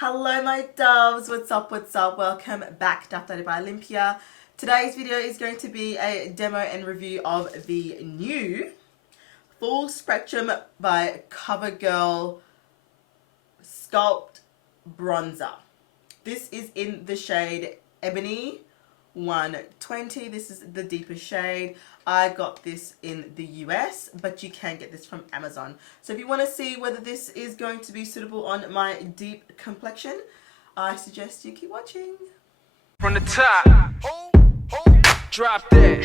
Hello my doves, what's up, welcome back to Afrodite by Olympia. Today's video is going to be a demo and review of the new Full Spectrum by Covergirl Sculpt Bronzer. This is in the shade Ebony 120. This is the deepest shade. I got this in the US, but you can get this from Amazon. So if you want to see whether this is going to be suitable on my deep complexion, I suggest you keep watching. From the top, drop that,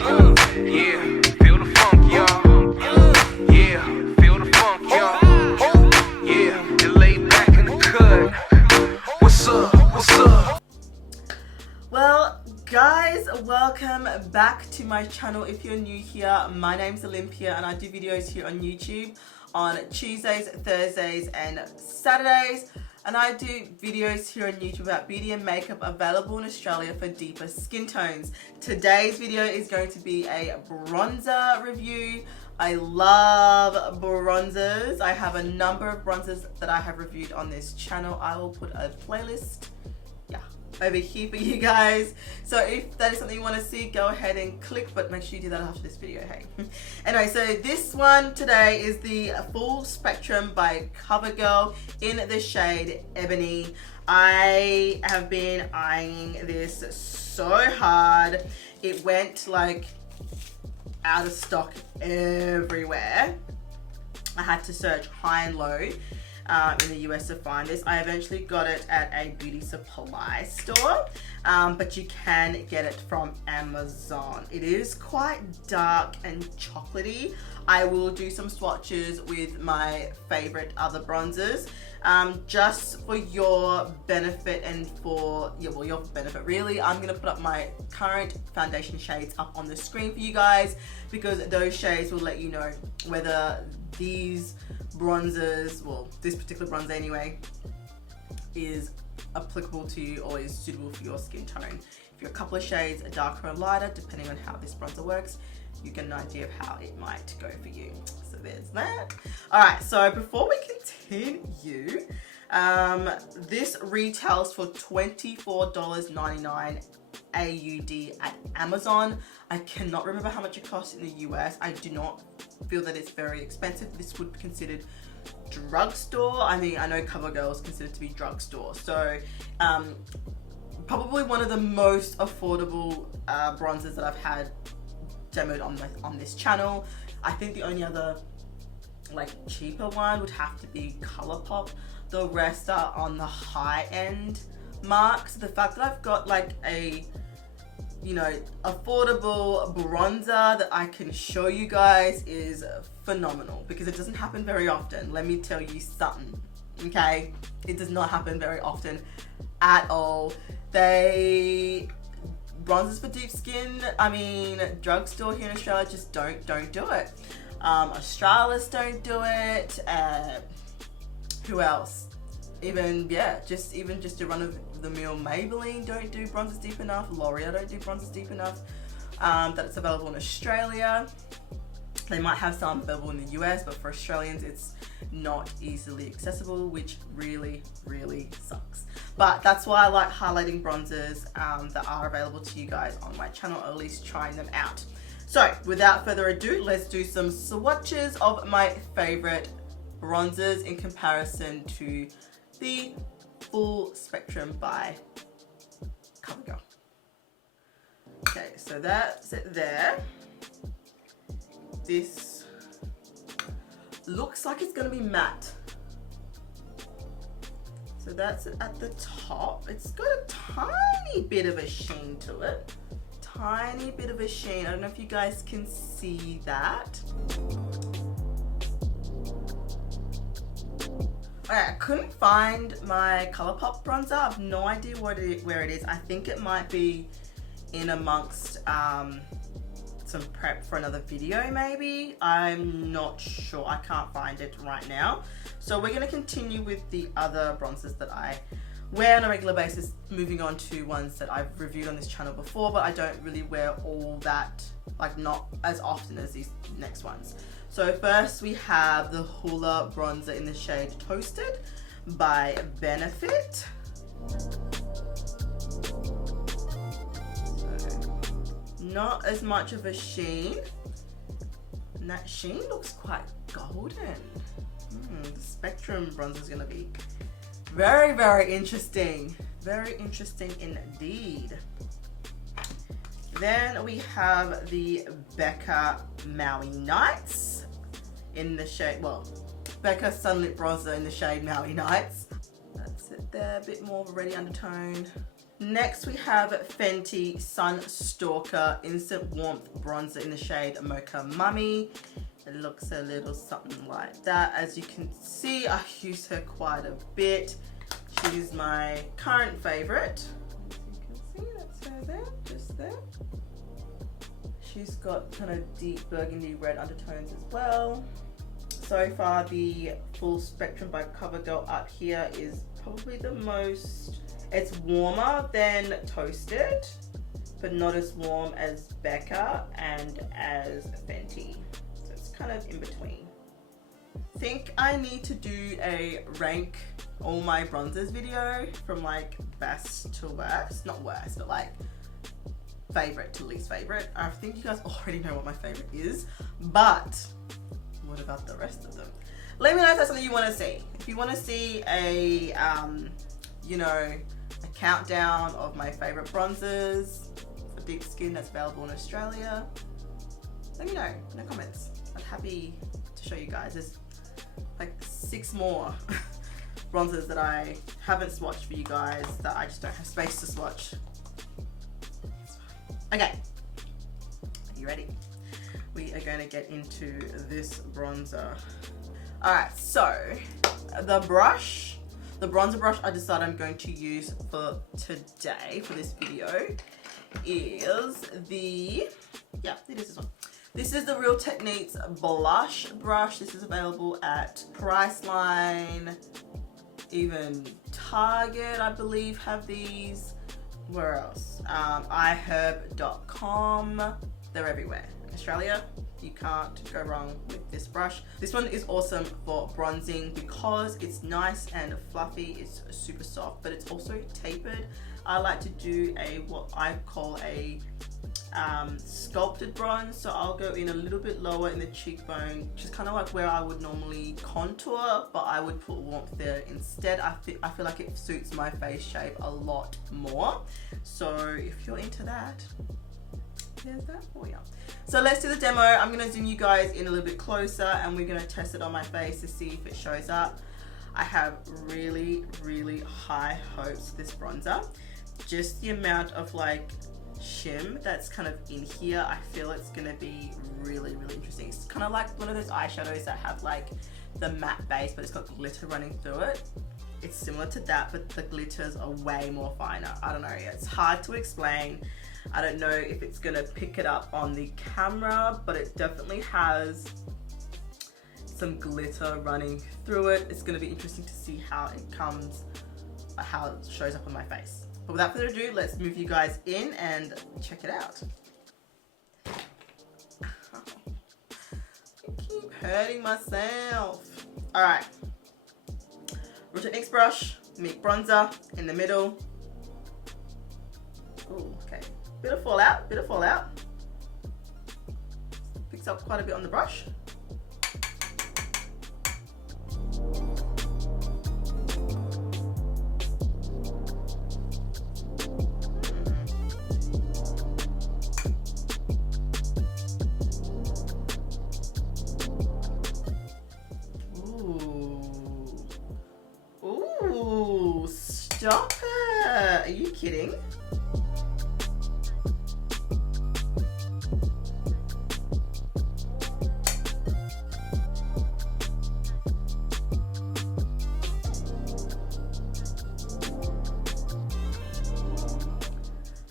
yeah, feel the funk, y'all, yeah, feel the funk, y'all, yeah, you lay back in the cut, what's up, what's up? Well, guys, welcome back to my channel. If you're new here, my name's Olympia and I do videos here on YouTube on Tuesdays, Thursdays and Saturdays. And I do videos here on YouTube about beauty and makeup available in Australia for deeper skin tones. Today's video is going to be a bronzer review. I love bronzers. I have a number of bronzers that I have reviewed on this channel. I will put a playlist over here for you guys, so if that is something you want to see, go ahead and click, but make sure you do that after this video, hey. Anyway, so this one today is the Full Spectrum by Covergirl in the shade Ebony. I have been eyeing this so hard. It went like out of stock everywhere. I had to search high and low in the US to find this. I eventually got it at a beauty supply store, but you can get it from Amazon. It is quite dark and chocolatey. I will do some swatches with my favorite other bronzers, just for your benefit and for your benefit really. I'm gonna put up my current foundation shades up on the screen for you guys, because those shades will let you know whether these bronzers, well, this particular bronzer anyway, is applicable to you or is suitable for your skin tone. If you're a couple of shades darker or lighter, depending on how this bronzer works, you get an idea of how it might go for you. So there's that. Alright, so before we continue, this retails for $24.99 AUD at Amazon. I cannot remember how much it costs in the US. I do not feel that it's very expensive. This would be considered drugstore. I mean, I know CoverGirl is considered to be drugstore. So probably one of the most affordable bronzers that I've had demoed on this channel. I think the only other like cheaper one would have to be ColourPop. The rest are on the high end mark. So the fact that I've got like a, you know, affordable bronzer that I can show you guys is phenomenal, because it doesn't happen very often. Let me tell you something, okay? It does not happen very often at all. Bronzers for deep skin, I mean, drugstore here in Australia just don't do it. Australis don't do it. Who else? Even just a run-of-the-mill Maybelline don't do bronzers deep enough. L'Oreal don't do bronzers deep enough. That it's available in Australia. They might have some available in the US, but for Australians it's not easily accessible, which really sucks. But that's why I like highlighting bronzers that are available to you guys on my channel, or at least trying them out. So without further ado, let's do some swatches of my favorite bronzers in comparison to the Full Spectrum by Covergirl. Okay, so that's it there. This looks like it's gonna be matte. So that's it at the top. It's got a tiny bit of a sheen to it. Tiny bit of a sheen. I don't know if you guys can see that. Alright, I couldn't find my ColourPop bronzer. I have no idea where it is. I think it might be in amongst some prep for another video maybe. I'm not sure. I can't find it right now. So we're going to continue with the other bronzers that I wear on a regular basis, moving on to ones that I've reviewed on this channel before, but I don't really wear all that, like not as often as these next ones. So first we have the Hoola bronzer in the shade Toasted by Benefit. Not as much of a sheen, and that sheen looks quite golden. The Spectrum bronzer is going to be very, very interesting. Very interesting indeed. Then we have the Becca Maui Nights in the shade, well, Becca Sunlit Bronzer in the shade Maui Nights. That's it there, a bit more of a reddy undertone. Next we have Fenty Sun Stalker Instant Warmth Bronzer in the shade Mocha Mummy. It looks a little something like that. As you can see, I use her quite a bit. She's my current favorite. As you can see, that's her there, just there. She's got kind of deep burgundy red undertones as well. So far, the Full Spectrum by Covergirl up here is probably the most, it's warmer than Toasted, but not as warm as Becca and as Fenty. So it's kind of in between. I think I need to do a rank all my bronzers video from like best to worst. Not worst, but like favorite to least favorite. I think you guys already know what my favorite is, but what about the rest of them? Let me know if that's something you want to see. If you want to see a, you know, a countdown of my favorite bronzers for deep skin that's available in Australia, let me know in the comments. I'm happy to show you guys. There's like 6 more bronzers that I haven't swatched for you guys that I just don't have space to swatch. Okay, are you ready? We are going to get into this bronzer. Alright, so the bronzer brush I decided I'm going to use for today, for this video, is the, yeah, it is this one. This is the Real Techniques blush brush. This is available at Priceline, even Target, I believe, have these. Where else? iherb.com. They're everywhere. In Australia, you can't go wrong with this brush. This one is awesome for bronzing because it's nice and fluffy. It's super soft, but it's also tapered. I like to do a, what I call a sculpted bronze. So I'll go in a little bit lower in the cheekbone, which is kind of like where I would normally contour, but I would put warmth there instead. I feel like it suits my face shape a lot more. So if you're into that, there's that for you. So let's do the demo. I'm gonna zoom you guys in a little bit closer and we're gonna test it on my face to see if it shows up. I have really, really high hopes for this bronzer. Just the amount of like shim that's kind of in here, I feel it's gonna be really, really interesting. It's kind of like one of those eyeshadows that have like the matte base, but it's got glitter running through it. It's similar to that, but the glitters are way more finer. I don't know, it's hard to explain. I don't know if it's gonna pick it up on the camera, but it definitely has some glitter running through it. It's gonna be interesting to see how it comes, how it shows up on my face. But without further ado, let's move you guys in and check it out. I keep hurting myself. All right, Real Techniques brush, Meat bronzer in the middle. Ooh, okay, bit of fallout, bit of fallout. Picks up quite a bit on the brush. Stop it! Are you kidding?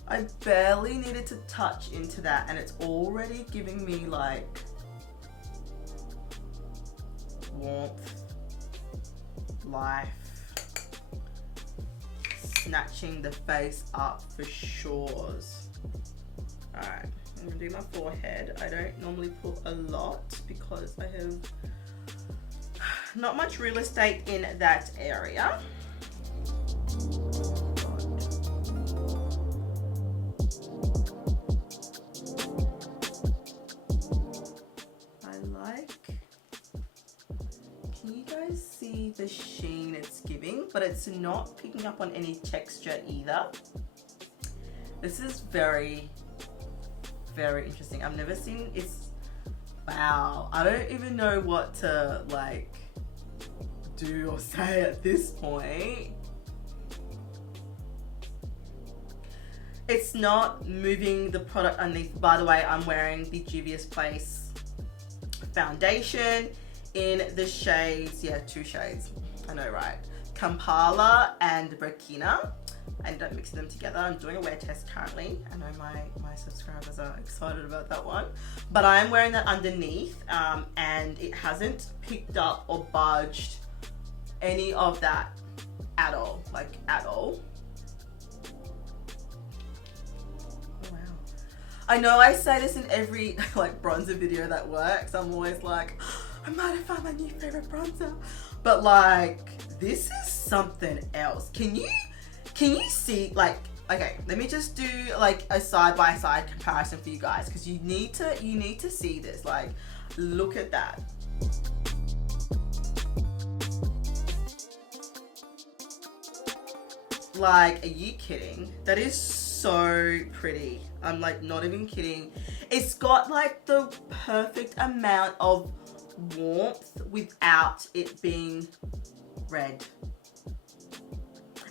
I barely needed to touch into that and it's already giving me like warmth, life, snatching the face up for shores. Alright, I'm gonna do my forehead. I don't normally put a lot because I have not much real estate in that area. the sheen it's giving, but it's not picking up on any texture either. This is very, very interesting. I've never seen it's, wow. I don't even know what to like do or say at this point. It's not moving the product underneath. By the way, I'm wearing the Juvia's Place foundation in the shades, yeah, 2 shades, I know, right? Kampala and Burkina. I ended up mixing them together. I'm doing a wear test currently. I know my subscribers are excited about that one. But I am wearing that underneath, and it hasn't picked up or budged any of that at all, like at all. I know I say this in every like bronzer video that works. I'm always like, I might have found my new favorite bronzer. But like, this is something else. Can you see, like, okay, let me just do like a side-by-side comparison for you guys, because you need to see this. Like, look at that. Like, are you kidding? That is so pretty. I'm like not even kidding. It's got like the perfect amount of warmth without it being red.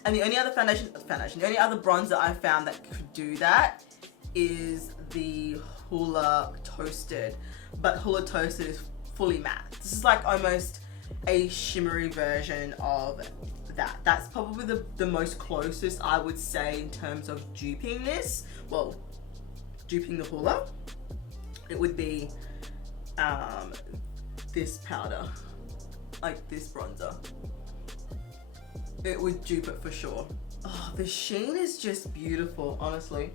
And the only other the only other bronzer I found that could do that is the Hoola Toasted. But Hoola Toasted is fully matte. This is like almost a shimmery version of that. That's probably the most closest I would say in terms of duping this. Well, duping the Hoola. It would be this powder, like this bronzer. It would dupe it for sure. Oh, the sheen is just beautiful, honestly.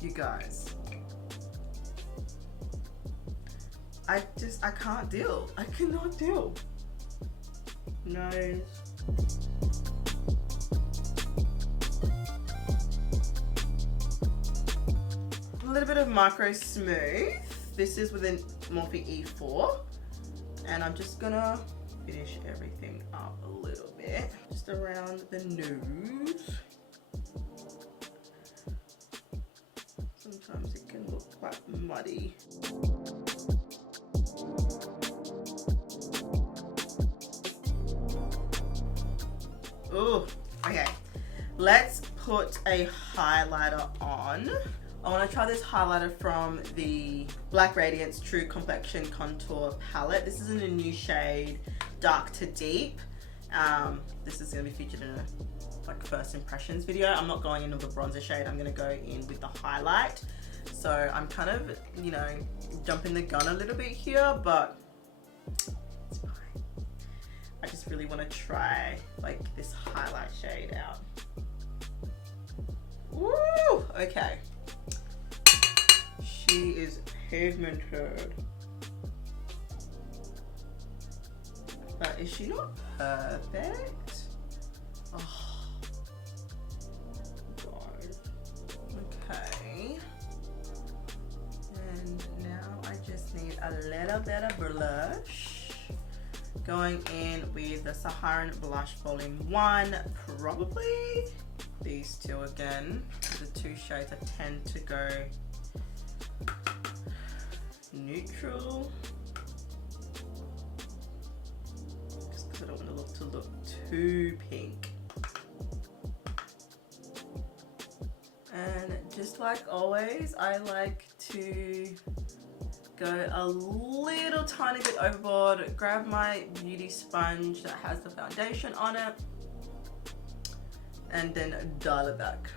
You guys, I can't deal. I cannot deal. Nose. A little bit of micro smooth. This is within Morphe E4. And I'm just gonna finish everything up a little bit. Just around the nose. Sometimes it can look quite muddy. Oh, okay. Let's put a highlighter on. I want to try this highlighter from the Black Radiance True Complexion Contour Palette. This is in a new shade, Dark to Deep. This is going to be featured in a like first impressions video. I'm not going into the bronzer shade. I'm going to go in with the highlight. So I'm kind of, you know, jumping the gun a little bit here, but it's fine. I just really want to try like this highlight shade out. Woo! Okay. She is pigmented. But is she not perfect? Oh, God. Okay. And now I just need a little bit of blush. Going in with the Saharan Blush Volume 1, probably these two again. The 2 shades I tend to go neutral. Just because I don't want it to look too pink. And just like always, I like to go a little tiny bit overboard, grab my beauty sponge that has the foundation on it, and then dial it back.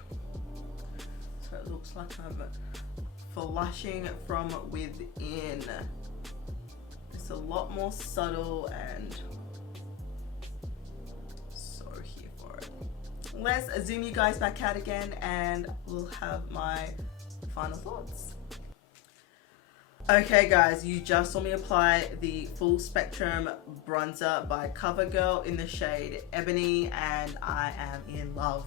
So it looks like I'm flushing from within. It's a lot more subtle and so here for it. let's zoom you guys back out again and we'll have my final thoughts. Okay guys, you just saw me apply the Full Spectrum Bronzer by Covergirl in the shade Ebony, and I am in love.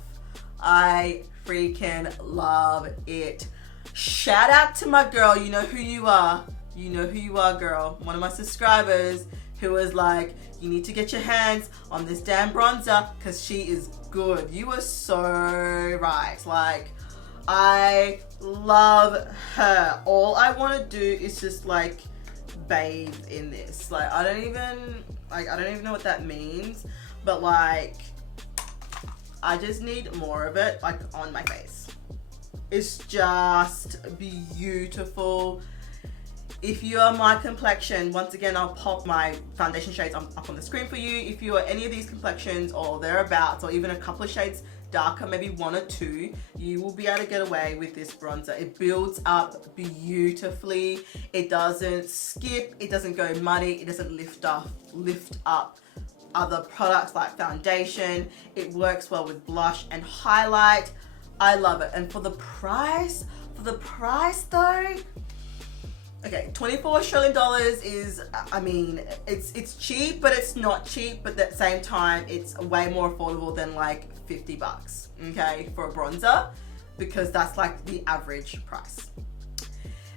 I freaking love it. Shout out to my girl, you know who you are. You know who you are, girl. One of my subscribers who was like, you need to get your hands on this damn bronzer because she is good. You were so right. Like, I love her. All I want to do is just like bathe in this. Like, I don't even know what that means, but like, I just need more of it like on my face. It's just beautiful. If you are my complexion, once again, I'll pop my foundation shades up on the screen for you. If you are any of these complexions or thereabouts, or even a couple of shades darker, maybe one or two, you will be able to get away with this bronzer. It builds up beautifully. It doesn't skip. It doesn't go muddy. It doesn't lift up other products like foundation. It works well with blush and highlight. I love it. And for the price though, okay, 24 Australian dollars is, I mean, it's cheap, but it's not cheap, but at the same time, it's way more affordable than like 50 bucks, okay, for a bronzer, because that's like the average price.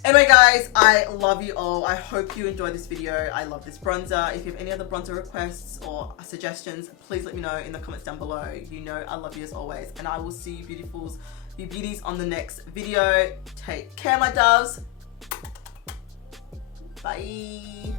Anyway guys, I love you all. I hope you enjoyed this video. I love this bronzer. If you have any other bronzer requests or suggestions, please let me know in the comments down below. You know I love you as always, and I will see you beautifuls, you beauties, on the next video. Take care, my doves. Bye.